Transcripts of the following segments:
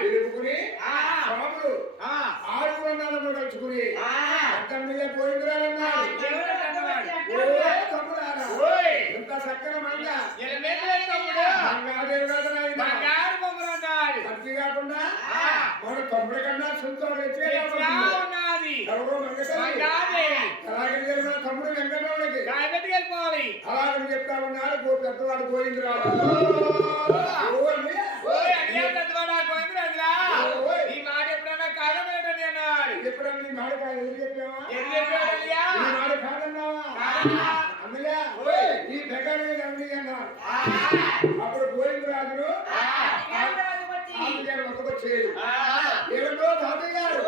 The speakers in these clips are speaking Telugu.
తెలుపుకుని స్వాములు ఆరుగురు కలుసుకుని అక్కడి మీద పోయిందిరాలన్నారు. ఇంత చక్కన మంగ మంగాదేవి భక్తి కాకుండా మన తమ్ముడి కన్నా సొంతం తమ్ముడు వెంకటరావుడికి అలాగని చెప్తా ఉన్నారు. పెద్దవాడు పోయిందిరాలు ఎప్పుడన్నా నీ మాట ఎదురు చెప్పావా? నీ మాట కాదన్నావా? అన్నయ్య ఈ ప్రకారం అన్నారు. అప్పుడు గోవిందరాజులు వచ్చేది ఏమో తాతయ్య గారు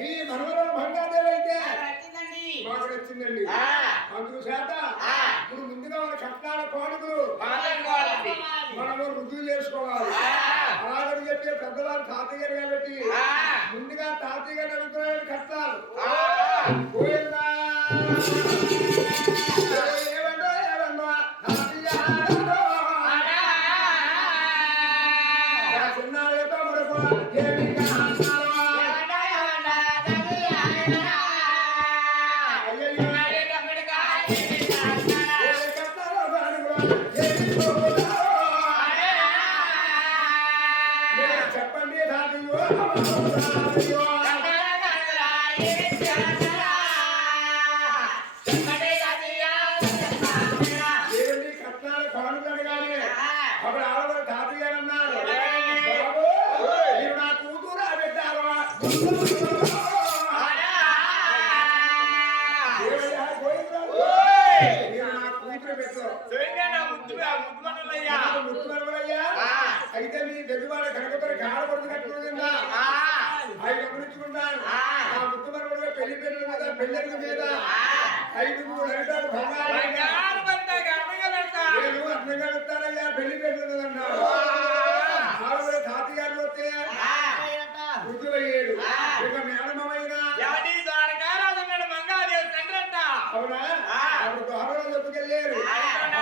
మీ మనవరం భంగాదేవి అయితే మాకు వచ్చిందండి. అందుకు చేత ఇప్పుడు ముందుగా మన కట్నాల కోడుకులు మనము రుజువు చేసుకోవాలి. అలాగని చెప్పి పెద్దవాళ్ళు తాతయ్య గారు కాబట్టి ముందుగా తాతయ్య గారు అడుగుతున్నాడు కష్టాలు పోయిందా చిన్నాళ్ళతో మనకు చెప్పండి కట్నాలు కానుకలు కానీ అప్పుడు ఆడవారు తాతయ్య గారు అన్నారు మీరు నా కూతురు పెట్టారు అయితే మీ పెద్దవాళ్ళ కనకతర కాడపడుతు కట్టుకుందా అవి గమనించుకుంటాను. ఆ ముట్టుమరుగా పెళ్లి పేర్ల మీద పెళ్లి మీద 5 అరిటాలు